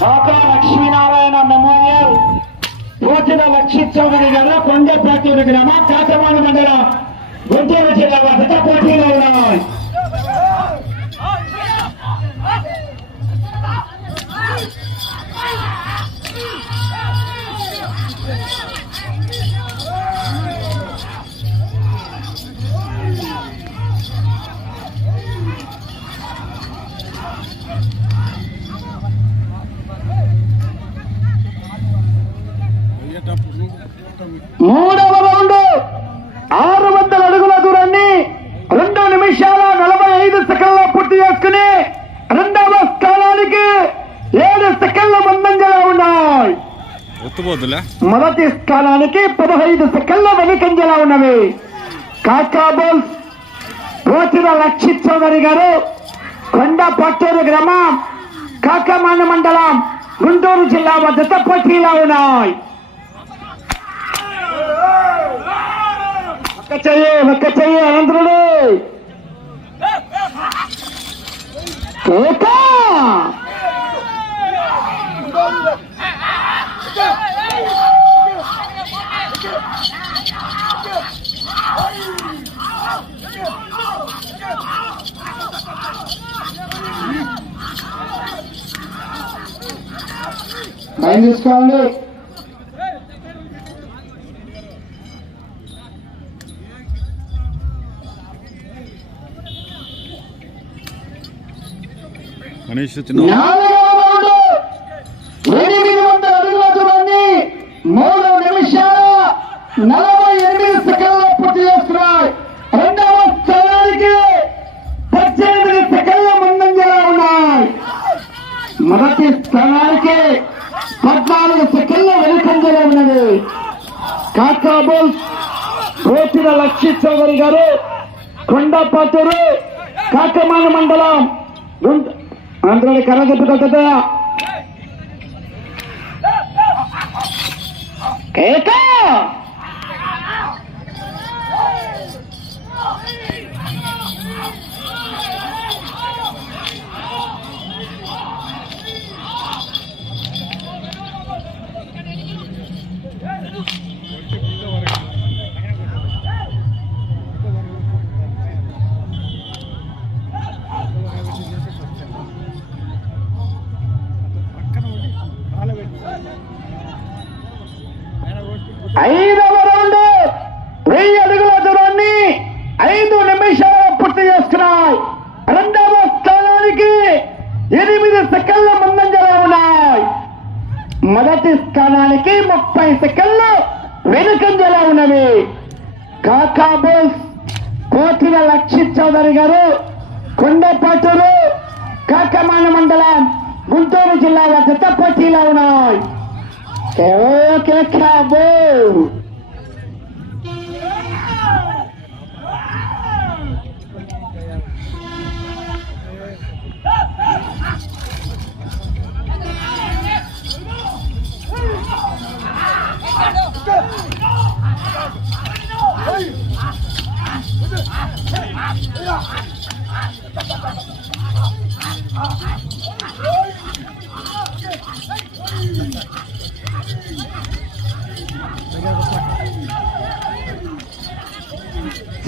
కాకా లక్ష్మీనారాయణ మెమోరియల్ పూజల లక్షి చౌదరి గారు కొండపాటి గ్రామ కాకమాన మండలం గుంటూరు జిల్లా వద్ద పోటీలో ఉన్నాయి మూడవ రౌండ్. ఆరు వందల అడుగుల దూరాన్ని రెండు నిమిషాల నలభై ఐదు సెకండ్ల పూర్తి చేసుకుని రెండవ స్థానానికి ఏడు సెకండ్ల ముందంజలో ఉన్నాయి. మొదటి స్థానానికి పదహైదు సెకండ్ల వెనుకంజలా ఉన్నవి. కాకా బోల్స్ రోచిన లక్షిత్ చౌదరి గారు కొండ పట్టూరు గ్రామం కాకమాన మండలం గుంటూరు జిల్లా వద్ద పోటీలో ఉన్నాయి. ఒక్క చెయ్యి ఒక్క చెయ్యి అనంతరుడు కేక భయం తీసుకోండి గణేష్ చిన్న నాలుగవ మూడు నిమిషాల నలభై ఎనిమిది సెకండ్ల పూర్తి చేస్తున్నాయి. రెండవ స్థానానికి పద్దెనిమిది సెకండ్ల ముందంజలో ఉన్నాయి. మొదటి స్థానానికి పద్నాలుగు సెకండ్ల వెనుకంజలో ఉన్నది. కాకా బోల్స్ లక్ష్మీ చౌదరి గారు కొండపాతూరు కాకమాన మండలం అందరూ కర్ర చెప్పుకొస్తుందా ఐదవ రౌండ్ వెయ్యి అడుగుల దూరాన్ని ఐదు నిమిషాలు పూర్తి చేస్తున్నాయి. రెండవ స్థానానికి ఎనిమిది సెకండ్ల ముందంజలో ఉన్నాయి. మొదటి స్థానానికి ముప్పై సెకండ్లు వెనుకంజలో ఉన్నవి. కాకాబోల్స్ బోల్స్ కోటిల లక్షిత్ చౌదరి గారు కొండపాటూరు కాకమాన మండలం గుంటూరు జిల్లా వద్ద పోటీలో ఉన్నాయి. ఓకే కాబో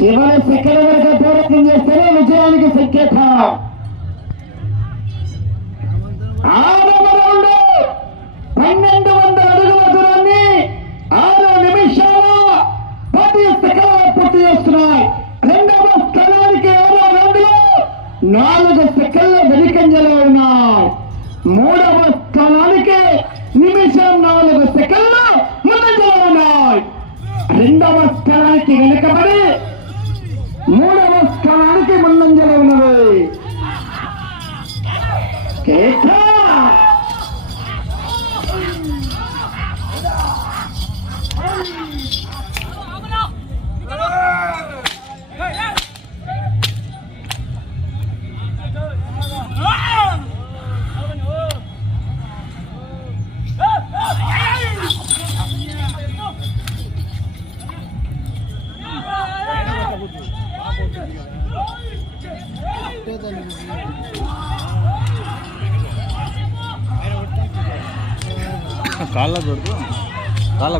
చివరి సెకండ్ వరకు పోరాటం చేస్తేనే విజయానికి సంకేతం. ఆరవ రౌండ్ పన్నెండు వందల అడుగుల దూరాన్ని ఆరు నిమిషాల పది సెకండ్ల పూర్తి చేస్తున్నాయి. రెండవ స్థానానికి ఆరో రౌండ్లో నాలుగు సెకండ్ల వెనుకంజలో ఉన్నాయి. మూడవ స్థానానికి నిమిషం నాలుగు సెకండ్లు ముందంజలో ఉన్నాయి. రెండవ స్థానానికి వెనుకబడి మూడవ స్థానానికి ముందంజలో ఉన్నది. కేక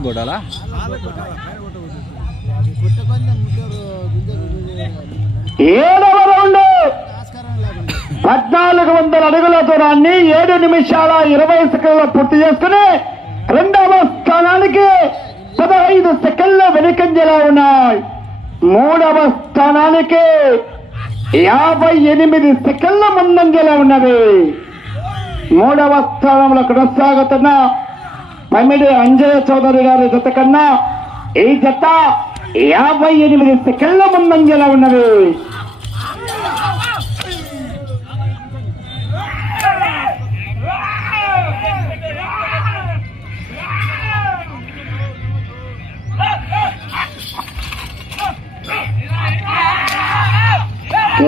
కాళ్ళ ఏడవ రౌండ్ పద్నాలుగు వందల అడుగుల దూరాన్ని ఏడు నిమిషాల ఇరవై సెకండ్ల పూర్తి చేసుకుని రెండవ స్థానానికి పదహైదు సెకండ్ల వెనుకంజలా ఉన్నాయి. మూడవ స్థానానికి యాభై ఎనిమిది సెకండ్ల ముందంజలా ఉన్నది. మూడవ స్థానంలో కొనసాగుతున్న పమిడి అంజయ చౌదరి గారి జత కన్నా ఈ జత యాభై ఎనిమిది సెకండ్ల ముందంజలా ఉన్నది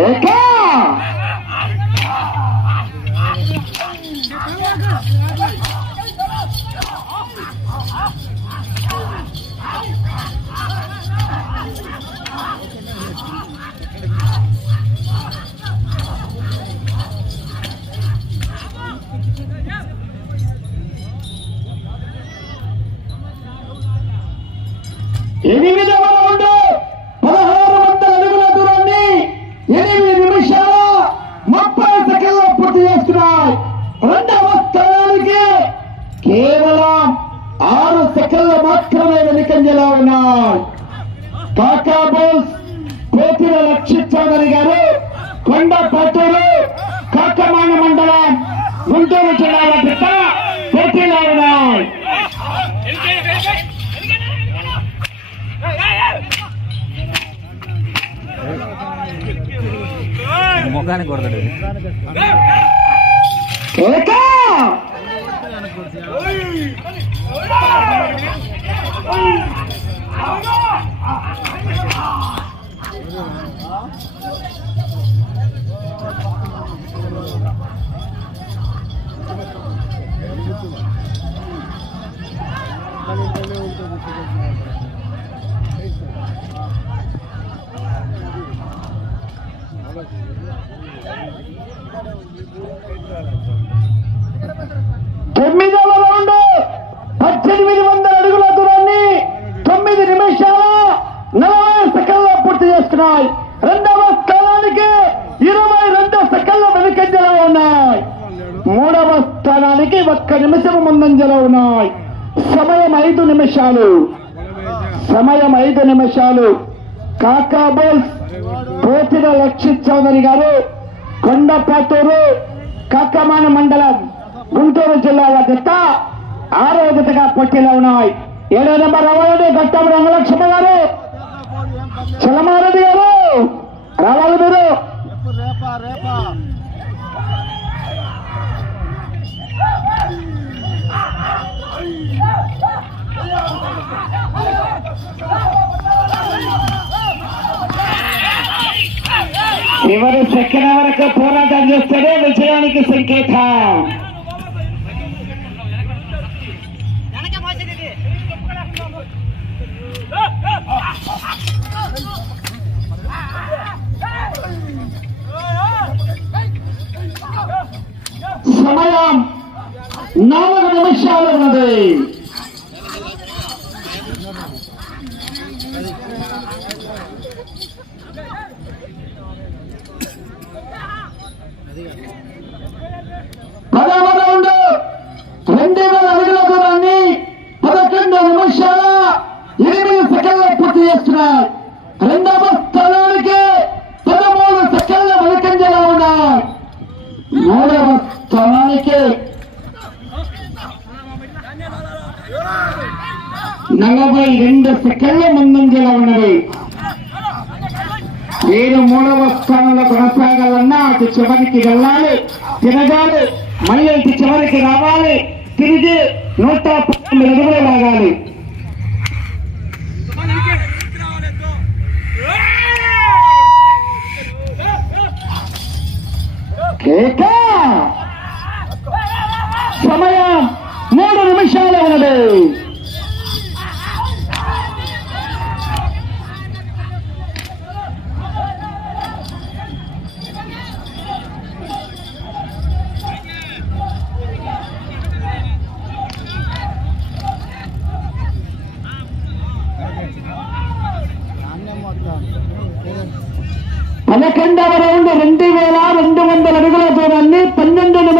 ఏకా! ఎనిమిది రౌండ్ పదహారు వందల అడుగుల దూరాన్ని ఎనిమిది నిమిషాల ముప్పై సెకండ్ల పూర్తి చేస్తున్నాయి. రెండవ స్థానానికి కేవలం ఆరు సెకండ్లు మాత్రమే వెనుకంజలో ఉన్నాయి. కాకా బోల్స్ పోతిన లక్షిత్ చౌదరి గారు కొండ పట్టూరు కాకమాన మండలం గుంటూరు జిల్లాల జత పోటీలో ఉన్నాయి. ముఖానికి కొడతాడు. ఏకా! స్థానానికి ఒక్క నిమిషం ముందంజలో ఉన్నాయి. సమయం ఐదు నిమిషాలు. సమయం ఐదు నిమిషాలు. కాకా బోల్స్ పోతిన లక్షిత్ చౌదరి గారు కొండపాతూరు కాకమాన మండలం గుంటూరు జిల్లాల జత ఆరో జతగా పోటీలో ఉన్నాయి. ఏడో నెంబర్ రావాలండి గట్టం రంగలక్ష్మ గారు. చలమారెడ్డి గారు రావాలి మీరు. ఎవరు రేపా సెకండ్ వరకు పోరాటం చేస్తేనే విజయానికి సంకేతం. సమయం నాలుగు నిమిషాలు ఉన్నది. పదవ రౌండ్. రెండు వేల అడుగుల దూరాన్ని పదకొండు నిమిషాల ఎనిమిది సెకండ్ల పూర్తి చేస్తున్నాయి. రెండవ స్థానానికి పదమూడు సెకండ్ల వెనుకంజలో ఉన్నాయి. మూడవ స్థానానికి నలభై రెండు సెకండ్ల ముందంజలో ఉన్నది. నేను మూడవ స్థానంలో కొనసాగాలన్నా చివరికి వెళ్ళాలి తిరగాలి మళ్ళీ ఇటు చివరికి రావాలి. తిరిగి నూట పంతొమ్మిది అడుగులు లాగాలి. సమయం మూడు నిమిషాలు ఉన్నది.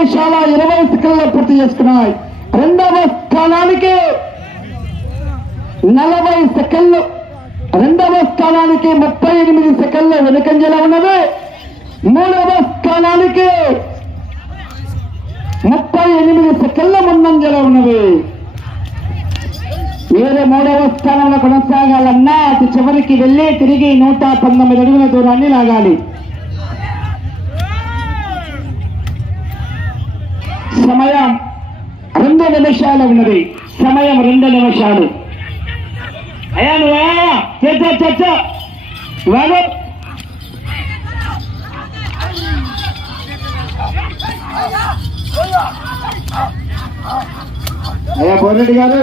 పన్నెండు ఇరవై సెకండ్లు పూర్తి చేసుకున్నాయి. రెండవ స్థానానికి నలభై సెకండ్లు రెండవ స్థానానికి ముప్పై ఎనిమిది సెకండ్లు వెనుకంజలో ఉన్నది. మూడవ స్థానానికి ముప్పై ఎనిమిది సెకండ్ల ముందంజలో ఉన్నవి వేరే మూడవ స్థానంలో కొనసాగాలన్నా అతి చివరికి వెళ్ళి తిరిగి నూట పంతొమ్మిది అడుగుల దూరాన్ని లాగాలి. సమయం రెండు నిమిషాలు ఉన్నది. సమయం రెండు నిమిషాలు. అయ్యా నువ్వా? చర్చ చర్చ వాడు. అయ్యా బోరెడ్డి గారు.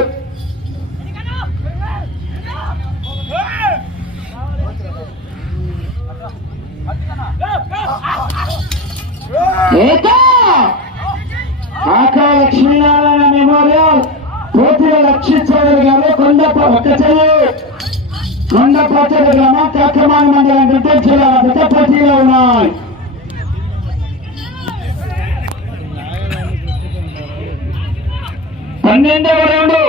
ఏక? ఆకా లక్ష్మీనారాయణ మెమోరియల్ పోతిన లక్షించవరి గారు కొండప ఒక్క చెయ్యి. కొండపచ్చల గ్రామం కాకమాన మండలం గుంటూరు జిల్లా పెద్ద పోటీలో ఉన్నాయి. పన్నెండవ రెండు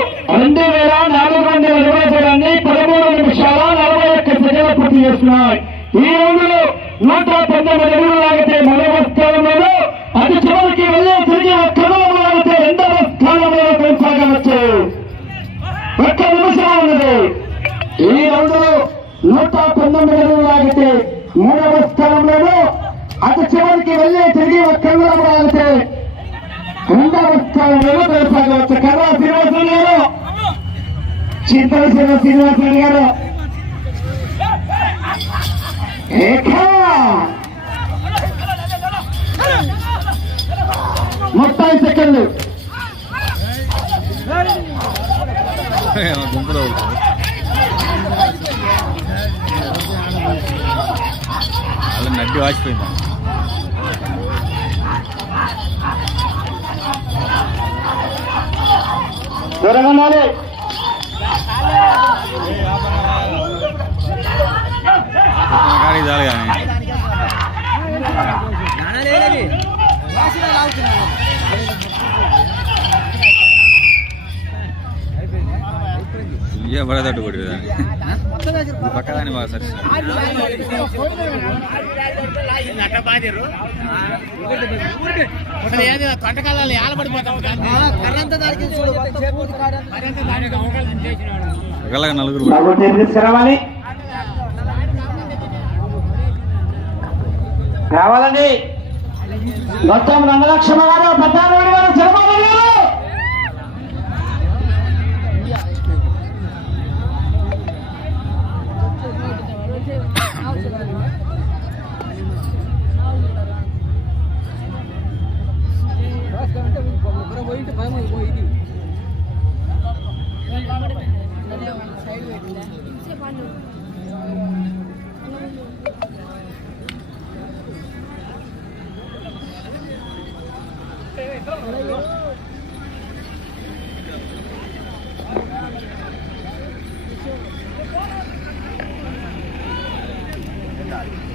రెండు వేల నాలుగు వందల ఇరవై జనాన్ని పదమూడు నిమిషాల నలభై ఒక్క సెకండ్లు పూర్తి చేస్తున్నాయి. ఈ రోజులో నూట పంతొమ్మిది అడుగులు లాగితే మొదవ స్థానంలో అది చివరికి తిరిగి క్రమంలో లాగితే రెండవ స్థానంలో కొనసాగవచ్చు. ఒక్క నిమిషం ఉన్నది. ఈ రౌండ్ నూట పంతొమ్మిది అడుగులు లాగితే మూడవ స్థానంలోనూ అటు చివరికి వెళ్ళే తిరిగి ఒక్క లాగితే రెండవ స్థానంలోనూ కొనసాగవచ్చు. కర్రా శ్రీనివాసరావు గారు. చింతలసిన శ్రీనివాసరావు గారు. ఏక! ముప్పై సెకండ్లు. నడ్డి వాచిపోయింది ఉండాలి. కానీ చాలు కానీ పడేటట్టు కొట్టి దాన్ని. పక్కదాన్ని బాగా సరి ఏలబడిపోతాం నలుగురు రావాలండి. మొత్తం రంగలక్ష్మ గారు పద్నాలుగు గారు చలమాలి గారు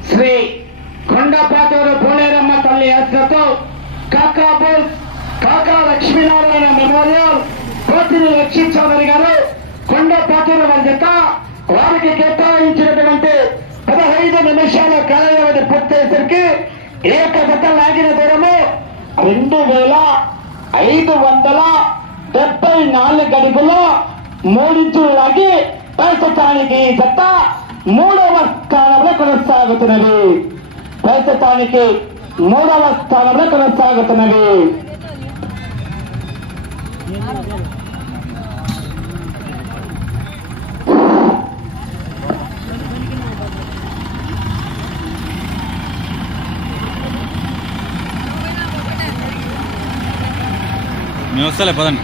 శ్రీ కొండపాటూరు పోలేరమ్మ తల్లి యాత్రతో కాకాపూర్ కాకా లక్ష్మీనారాయణ మెమోరియల్ కోతిని లక్ష్మీ చౌదరి గారు కొండపాటూరు వారి జత వారికి కేటాయించినటువంటి పదహైదు నిమిషాల కాల వ్యవధి పూర్తయ్యేసరికి ఏక జత లాగిన దూరము రెండు వేల ఐదు వందల డెబ్బై నాలుగు అడుగులు మూడించులు ప్రస్తుతానికి జత మూడవ స్థానంలో కొనసాగుతున్నది. ప్రస్తుతానికి మూడవ స్థానంలో కొనసాగుతున్నది. మేము వస్తలే పదండి.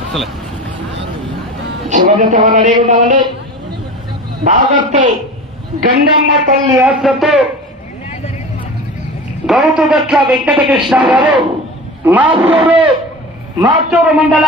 వస్తలే. ఉండాలండి. గంగమ్మ తల్లి ఆశ్రతో గౌతుగట్ల వెంకటకృష్ణ గారు మాచూరు మాచూరు మండల